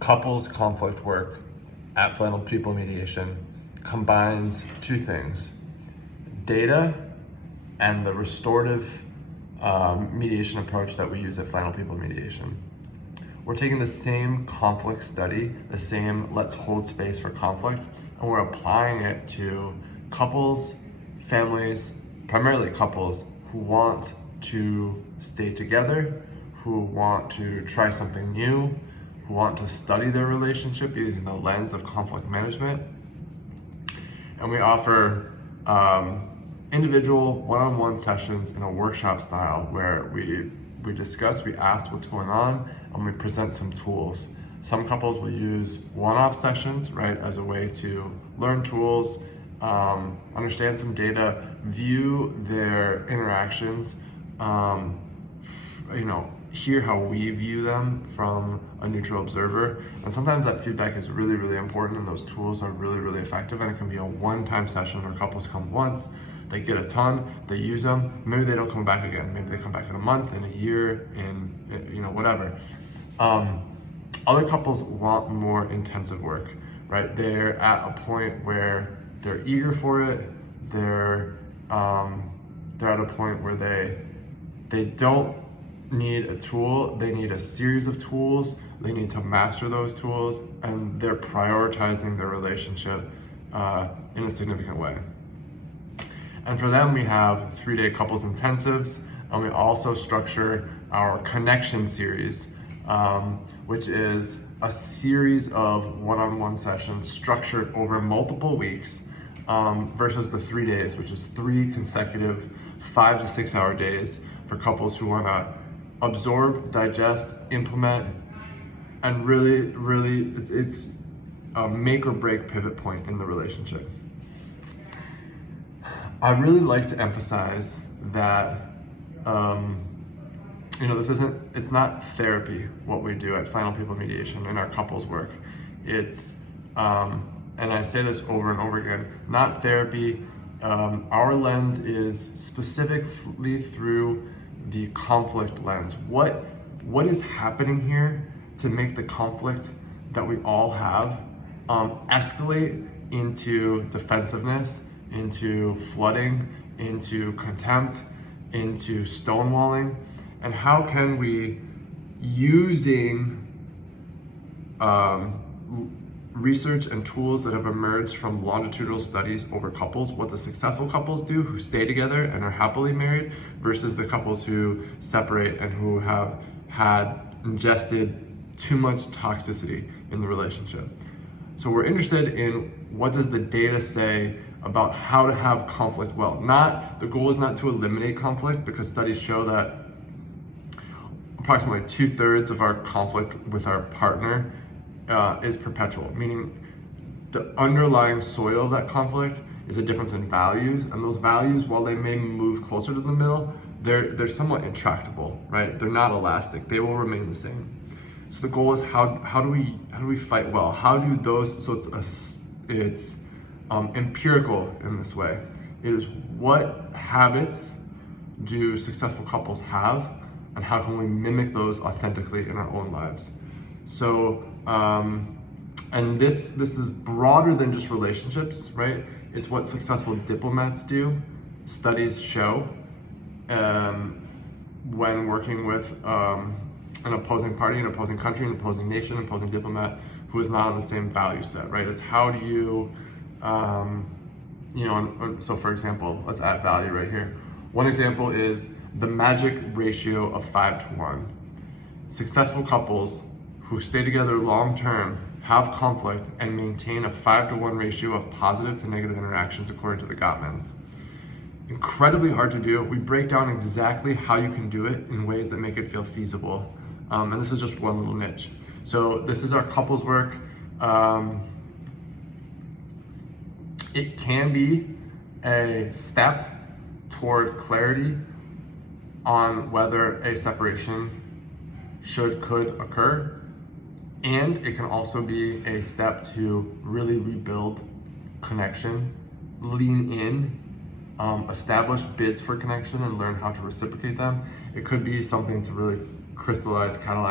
couples conflict work at Flannel People Mediation combines two things: data and the restorative mediation approach that we use at Flannel People Mediation. We're taking the same conflict study, the same let's hold space for conflict, and we're applying it to couples, families, primarily couples who want to stay together, who want to try something new, who want to study their relationship using the lens of conflict management. And we offer individual one-on-one sessions in a workshop style where we discuss, we ask what's going on, and we present some tools. Some couples will use one-off sessions, right, as a way to learn tools, understand some data, view their interactions, hear how we view them from a neutral observer. And sometimes that feedback is really, really important, and those tools are really, really effective. And it can be a one-time session where couples come once, they get a ton, they use them, maybe they don't come back again. Maybe they come back in a month, in a year, in whatever. Other couples want more intensive work, right? They're at a point where they're eager for it. They're at a point where they don't need a tool, they need a series of tools. They need to master those tools, and they're prioritizing their relationship in a significant way. And for them, we have 3-day couples intensives, and we also structure our connection series, which is a series of one-on-one sessions structured over multiple weeks, versus the 3 days, which is 3 consecutive 5 to 6 hour days for couples who want to absorb, digest, implement, and really, it's a make or break pivot point in the relationship. I really like to emphasize that, it's not therapy what we do at Flannel People Mediation in our couples work. It's, and I say this over and over again, not therapy. Our lens is specifically through the conflict lens. What is happening here to make the conflict that we all have escalate into defensiveness, into flooding, into contempt, into stonewalling? And how can we, using research and tools that have emerged from longitudinal studies over couples, what the successful couples do who stay together and are happily married versus the couples who separate and who have had ingested too much toxicity in the relationship. So we're interested in what does the data say about how to have conflict well. The goal is not to eliminate conflict, because studies show that approximately 2/3 of our conflict with our partner is perpetual, meaning the underlying soil of that conflict is a difference in values, and those values, while they may move closer to the middle, they're somewhat intractable, right? They're not elastic. They will remain the same. So the goal is how do we fight well? How do those? So it's empirical in this way. It is what habits do successful couples have, and how can we mimic those authentically in our own lives? So, and this is broader than just relationships, right? It's what successful diplomats do. Studies show when working with an opposing party, an opposing country, an opposing nation, an opposing diplomat who is not on the same value set, right? It's how do you, so for example, let's add value right here. One example is the magic ratio of 5-to-1. Successful couples who stay together long-term have conflict and maintain a 5-to-1 ratio of positive to negative interactions according to the Gottmans. Incredibly hard to do. We break down exactly how you can do it in ways that make it feel feasible. And this is just one little niche. So this is our couples work. It can be a step toward clarity on whether a separation could occur. And it can also be a step to really rebuild connection, lean in, establish bids for connection and learn how to reciprocate them. It could be something to really crystallize, catalyze